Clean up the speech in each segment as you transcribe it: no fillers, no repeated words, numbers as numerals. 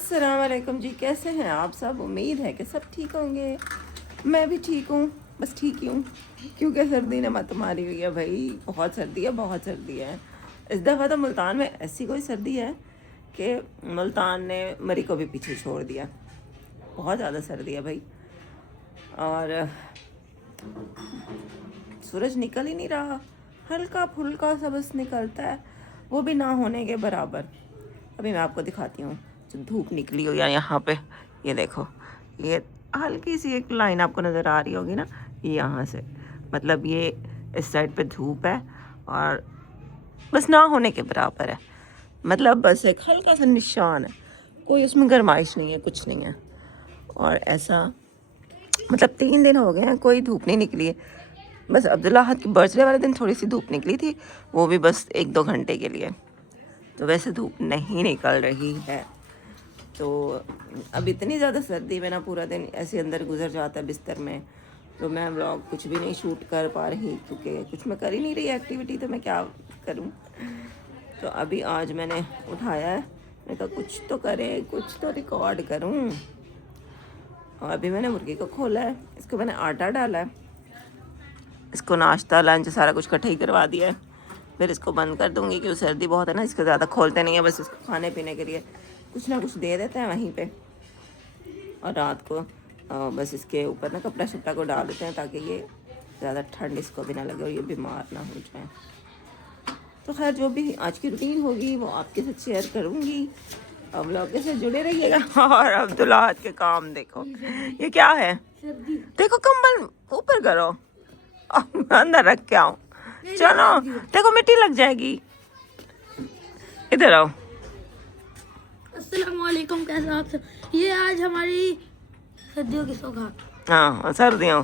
अस्सलाम वालेकुम जी, कैसे हैं आप सब। उम्मीद है कि सब ठीक होंगे। मैं भी ठीक हूँ, बस ठीक ही हूँ क्योंकि सर्दी ने मत मारी हुई है भाई। बहुत सर्दी है, बहुत सर्दी है। इस दफ़ा तो मुल्तान में ऐसी कोई सर्दी है कि मुल्तान ने मरी को भी पीछे छोड़ दिया। बहुत ज़्यादा सर्दी है भाई। और सूरज निकल ही नहीं रहा, हल्का फुल्का सा बस निकलता है, वो भी ना होने के बराबर। अभी मैं आपको दिखाती हूँ जो धूप निकली हुई है यहाँ पे। ये देखो, ये हल्की सी एक लाइन आपको नज़र आ रही होगी ना, यहाँ से मतलब ये इस साइड पे धूप है और बस ना होने के बराबर है। मतलब बस एक हल्का सा निशान है, कोई उसमें गर्माइश नहीं है, कुछ नहीं है। और ऐसा मतलब 3 दिन हो गए हैं कोई धूप नहीं निकली है। बस अब्दुल्ला हद की बर्थडे वाले दिन थोड़ी सी धूप निकली थी, वो भी बस 1-2 घंटे के लिए। तो वैसे धूप नहीं निकल रही है। तो अब इतनी ज़्यादा सर्दी में ना पूरा दिन ऐसे अंदर गुजर जाता है बिस्तर में। तो मैं व्लॉग कुछ भी नहीं शूट कर पा रही क्योंकि कुछ मैं कर ही नहीं रही एक्टिविटी, तो मैं क्या करूं। तो अभी आज मैंने उठाया है, मैंने कहा कुछ तो करें, कुछ तो रिकॉर्ड करूं। और अभी मैंने मुर्गी को खोला है, इसको मैंने आटा डाला है, इसको नाश्ता लंच सारा कुछ इकट्ठा ही करवा दिया है। फिर इसको बंद कर दूंगी क्योंकि सर्दी बहुत है ना, इसको ज़्यादा खोलते नहीं है, बस इसको खाने पीने के लिए कुछ ना कुछ दे देते हैं वहीं पे। और रात को बस इसके ऊपर ना कपड़ा शपड़ा को डाल देते हैं ताकि ये ज़्यादा ठंड इसको भी ना लगे और ये बीमार ना हो जाए। तो खैर जो भी आज की रूटीन होगी वो आपके साथ शेयर करूँगी। अब लोग से जुड़े रहिएगा। और अब्दुल्ला के काम देखो, ये क्या है, देखो कंबल ऊपर करो, अंदर रख के आओ, चलो देखो मिट्टी लग जाएगी। इधर आओ। अस्सलाम वालेकुम, कैसे आप सब। ये आज हमारी सर्दियों की सौगात। हाँ सर्दियों,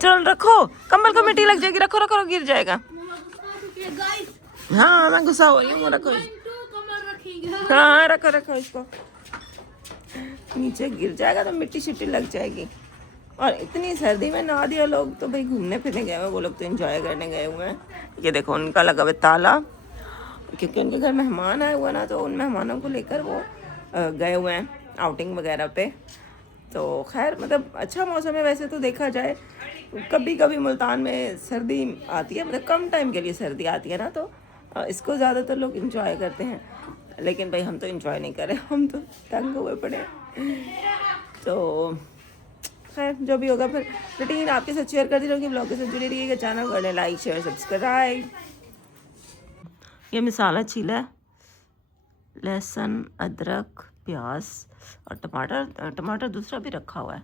चल रखो कंबल को, मिट्टी लग जाएगी, रखो रखो, गिर जाएगा। हाँ मैं गुस्सा हो रही हूँ, रखो। हाँ रखो रखो, इसको नीचे गिर जाएगा तो मिट्टी शिट्टी लग जाएगी। और इतनी सर्दी में ना दिया, लोग तो भाई घूमने फिरने गए हुए, वो लोग तो एंजॉय करने गए हुए हैं। ये देखो उनका लगा हुआ ताला, क्योंकि उनके घर मेहमान आए हुए ना, तो उन मेहमानों को लेकर वो गए हुए हैं आउटिंग वगैरह पे। तो खैर मतलब अच्छा मौसम है वैसे तो देखा जाए। कभी कभी मुल्तान में सर्दी आती है, मतलब कम टाइम के लिए सर्दी आती है ना, तो इसको ज़्यादातर लोग इंजॉय करते हैं। लेकिन भाई हम तो इंजॉय नहीं कर रहे, हम तो तंग हुए पड़े। तो खैर जो भी होगा, फिर रूटीन आपके साथ शेयर करती रहूँगी। ब्लॉग के साथ जुड़ी रहिएगा, चैनल कर लें लाइक शेयर सब्सक्राइब। ये मसाला छीला है, लहसुन अदरक प्याज और टमाटर दूसरा भी रखा हुआ है।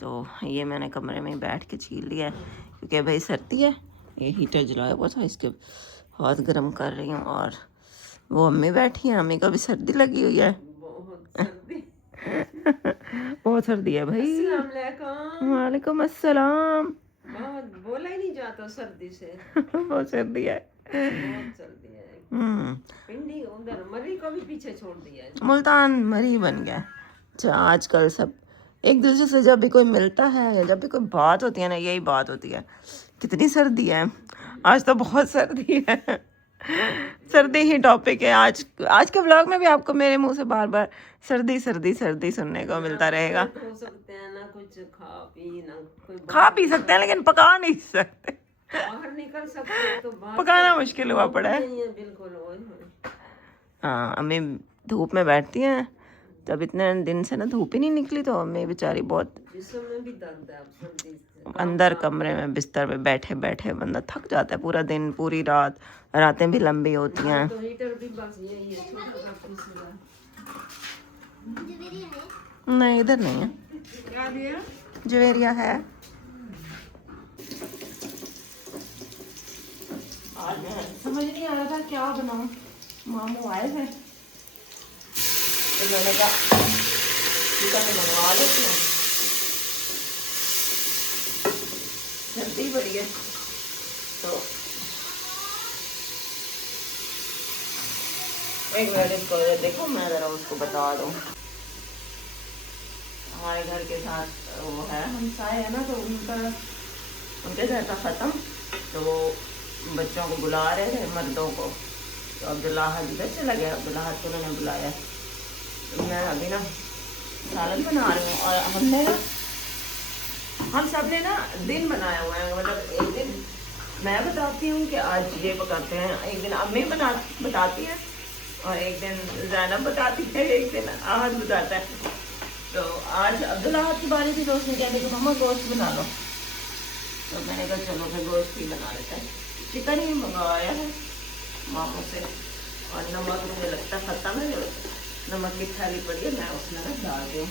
तो ये मैंने कमरे में बैठ के छील लिया है क्योंकि भाई सर्दी है। ये हीटर जलाया हुआ था, इसके हाथ गर्म कर रही हूँ। और वो अम्मी बैठी हैं, अम्मी को भी सर्दी लगी हुई है। बहुत सर्दी है भाई। वालेकुम अस्सलाम। बोला ही नहीं जाता सर्दी से। बहुत सर्दी है, बहुत सर्दी है। पिंडी उधर मरी को भी पीछे छोड़ दिया है। मुल्तान मरी बन गया। अच्छा आजकल सब एक दूसरे से जब भी कोई मिलता है या जब भी कोई बात होती है ना, यही बात होती है, कितनी सर्दी है। आज तो बहुत सर्दी है, सर्दी ही टॉपिक है आज के व्लॉग में भी। आपको मेरे मुंह से बार बार सर्दी सर्दी सर्दी सुनने को मिलता रहेगा। हो सकते हैं ना कुछ खा पी सकते हैं लेकिन पका नहीं सकते, बाहर निकल सकते हैं तो पकाना मुश्किल हुआ पड़ा है। बिल्कुल। हाँ अम्मी धूप में बैठती हैं, जब इतने दिन से ना धूप ही नहीं निकली तो अम्मी बेचारी बहुत में भी दर्द है अब सर्दी से। अंदर कमरे में बिस्तर पे बैठे बैठे बंदा थक जाता है पूरा दिन पूरी रात, रातें भी लंबी होती हैं। तो हीटर भी बस यही है, छोटा सा पीस है। नहीं इधर नहीं है, क्या दिया? जवेरिया है। आज समझ नहीं आ रहा था क्या बनाऊं, मामू आए थे तो मैंने कहा चिकन बनवा लेती हूँ, सर्दी बड़ी है। तो एक मिनट इसको देखो, मैं ज़रा उसको बता दूँ। हमारे घर के साथ वो है हमसाए है ना, तो उनके घर का ख़त्म, तो बच्चों को बुला रहे थे मर्दों को। तो अब्दुल्ला इधर चला गया, अब्दुल्ला को उन्होंने बुलाया। मैं अभी ना सालन बना रही हूँ और हम सब ने ना दिन बनाया हुआ है। मतलब एक दिन मैं बताती हूँ कि आज ये पकाते हैं, एक दिन अम्मी बताती है और एक दिन ज़ैनब बताती है, एक दिन आहद बताता है। तो आज अब्दुल्ला की बारी थी तो उसने कहने कि मम्मा गोश्त बना लो, तो मैंने कहा चलो फिर गोश्त ही बना लेते हैं। चिकन ही मंगवाया है मामू से और नमक मुझे लगता है खत्म है, जो नमक की थैली पड़ी है मैं उसमें ना डाल दूँ।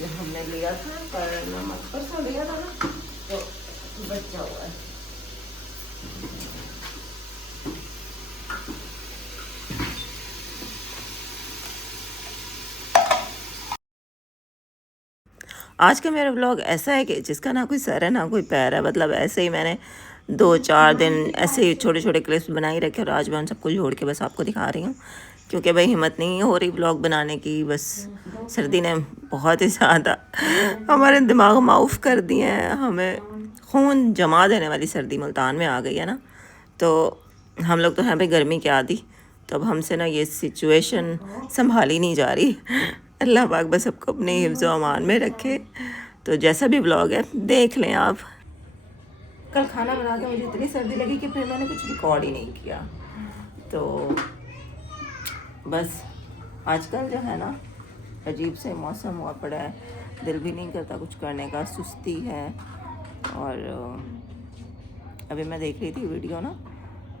ये हमने लिया था पर नमक परसों लिया था ना तो बचा हुआ है। आज का मेरा व्लॉग ऐसा है कि जिसका ना कोई सर है ना कोई पैर है। मतलब ऐसे ही मैंने 2-4 दिन ऐसे ही छोटे छोटे क्लिप्स बना ही रखे और आज मैं उन सबको जोड़ के बस आपको दिखा रही हूँ, क्योंकि भाई हिम्मत नहीं हो रही व्लॉग बनाने की। बस सर्दी ने बहुत ही ज़्यादा हमारे दिमाग माउफ कर दिए हैं, हमें खून जमा देने वाली सर्दी मुल्तान में आ गई है ना। तो हम लोग तो हैं भाई गर्मी के आदी, तो अब हमसे ना ये सिचुएशन संभाली नहीं जा रही। अल्लाह पाक बस सबको अपने हिफ्ज़ व अमान में रखे। तो जैसा भी व्लॉग है देख लें आप। कल खाना बना के मुझे इतनी सर्दी लगी कि फिर मैंने कुछ रिकॉर्ड ही नहीं किया। तो बस आजकल जो है ना अजीब से मौसम हुआ पड़ा है, दिल भी नहीं करता कुछ करने का, सुस्ती है। और अभी मैं देख रही थी वीडियो ना,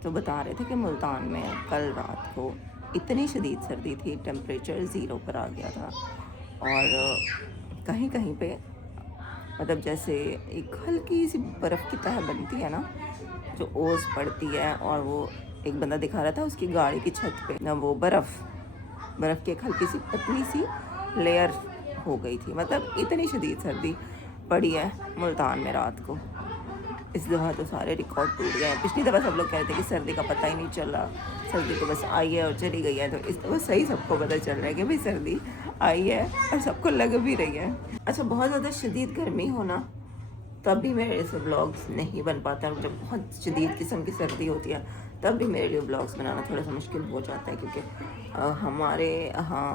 तो बता रहे थे कि मुल्तान में कल रात को इतनी शदीद सर्दी थी, टेम्परेचर 0 पर आ गया था। और कहीं कहीं पे मतलब जैसे एक हल्की सी बर्फ़ की तह बनती है ना, जो ओस पड़ती है, और वो एक बंदा दिखा रहा था उसकी गाड़ी की छत पे ना वो बर्फ़ की एक हल्की सी पतली सी लेयर हो गई थी। मतलब इतनी शदीद सर्दी पड़ी है मुल्तान में रात को। इस दफ़ा तो सारे रिकॉर्ड टूट गए हैं। पिछली दफ़ा सब लोग कह रहे थे कि सर्दी का पता ही नहीं चला, सर्दी तो बस आई है और चली गई है। तो इस दफ़ा सही सबको पता चल रहा है कि भाई सर्दी आई है और सबको लग भी रही है। अच्छा, बहुत ज़्यादा शदीद गर्मी होना तब भी मेरे से ब्लॉग्स नहीं बन पाता। जब बहुत शदीद किस्म की सर्दी होती है तब भी मेरे लिए ब्लॉग्स बनाना थोड़ा सा मुश्किल हो जाता है, क्योंकि हमारे यहाँ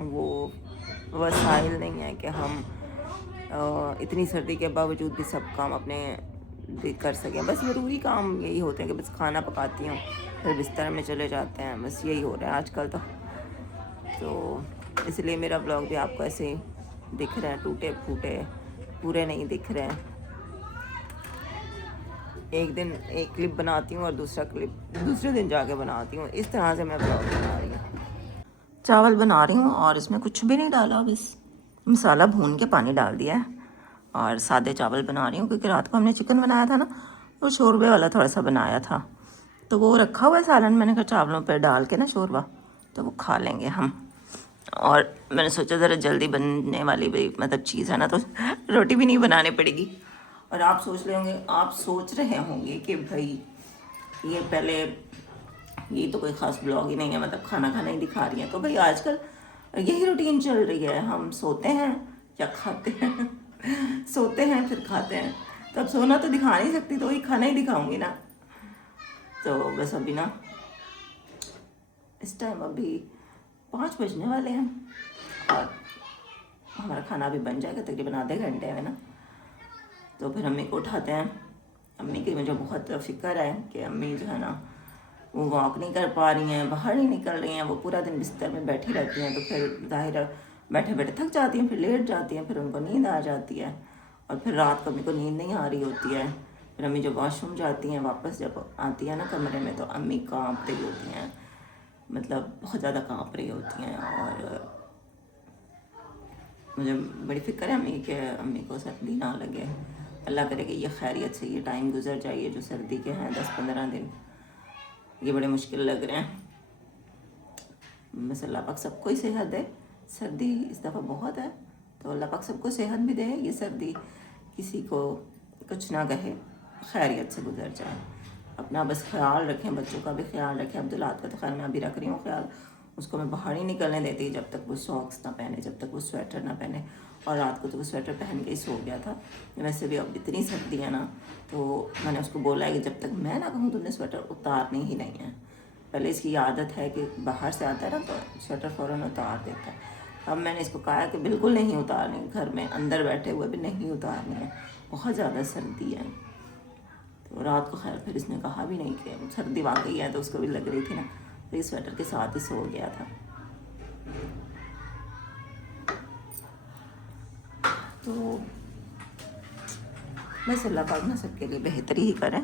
वो वसाइल नहीं है कि हम इतनी सर्दी के बावजूद भी सब काम अपने कर सकें। बस ज़रूरी काम यही होते हैं कि बस खाना पकाती हूँ फिर बिस्तर में चले जाते हैं, बस यही हो रहा है आजकल तो इसलिए मेरा ब्लॉग भी आपको ऐसे ही दिख रहे हैं, टूटे फूटे, पूरे नहीं दिख रहे हैं। एक दिन एक क्लिप बनाती हूँ और दूसरा क्लिप दूसरे दिन जाके बनाती हूँ। इस तरह से मैं ब्लॉग बना रही हूँ। चावल बना रही हूँ और इसमें कुछ भी नहीं डाला, बस मसाला भून के पानी डाल दिया है और सादे चावल बना रही हूँ, क्योंकि रात को हमने चिकन बनाया था ना, और शोरबे वाला थोड़ा सा बनाया था तो वो रखा हुआ है सालन। मैंने कहा चावलों पर डाल के ना शोरबा तो वो खा लेंगे हम। और मैंने सोचा ज़रा जल्दी बनने वाली भी मतलब चीज़ है ना, तो रोटी भी नहीं बनानी पड़ेगी। और आप सोच रहे होंगे कि भाई ये पहले ये तो कोई ख़ास ब्लॉग ही नहीं है, मतलब खाना ही दिखा रही है। तो भाई आजकल यही रूटीन चल रही है, हम सोते हैं या खाते हैं सोते हैं फिर खाते हैं। तो अब सोना तो दिखा नहीं सकती, तो वही खाना ही दिखाऊंगी ना। तो बस अभी ना इस टाइम अभी 5 बजने वाले हैं और हमारा खाना भी बन जाएगा तकरीबन आधे घंटे में ना। तो फिर अम्मी को उठाते हैं। अम्मी की मुझे बहुत फ़िक्र है कि अम्मी जो है ना वो वॉक नहीं कर पा रही हैं, बाहर नहीं निकल रही हैं, वो पूरा दिन बिस्तर में बैठी रहती हैं। तो फिर ज़ाहिर बैठे बैठे थक जाती हैं, फिर लेट जाती हैं, फिर उनको नींद आ जाती है और फिर रात को अम्मी को नींद नहीं आ रही होती है। फिर अम्मी जब वॉशरूम जाती हैं वापस जब आती है ना कमरे में, तो अम्मी काँप रही होती हैं, मतलब बहुत ज़्यादा काँप रही होती हैं। और मुझे बड़ी फ़िक्र है अम्मी के, अम्मी को सर्दी ना लगे। अल्लाह करे कि ये खैरियत से ये टाइम गुजर जाए। ये जो सर्दी के हैं 10-15 दिन ये बड़े मुश्किल लग रहे हैं। बस अल्लाह पाक सबको ही सेहत दे। सर्दी इस दफ़ा बहुत है तो अल्लाह पाक सबको सेहत भी दे, ये सर्दी किसी को कुछ ना कहे, खैरियत से गुजर जाए। अपना बस ख्याल रखें, बच्चों का भी ख्याल रखें। अब्दुल्ला का तो खैर मैं अभी रख रही हूँ ख्याल, उसको मैं बाहर ही निकलने देती जब तक वो सॉक्स ना पहने, जब तक वो स्वेटर ना पहने। और रात को तो वो स्वेटर पहन के ही सो गया था। वैसे भी अब इतनी सर्दी है ना, तो मैंने उसको बोला है कि जब तक मैं ना कहूँ तुमने स्वेटर उतारनी ही नहीं है। पहले इसकी आदत है कि बाहर से आता है ना तो स्वेटर फ़ौरन उतार देता है। अब मैंने इसको कहा है कि बिल्कुल नहीं उतारनी, घर में अंदर बैठे हुए भी नहीं उतारनी है, बहुत ज़्यादा सर्दी है। तो रात को खैर फिर इसने कहा भी नहीं कि सर्दी वाकई है, तो उसको भी लग रही थी ना, तो इस स्वेटर के साथ ही सो गया था। तो बस अल्लाह पाक ना सबके लिए बेहतरी ही करें।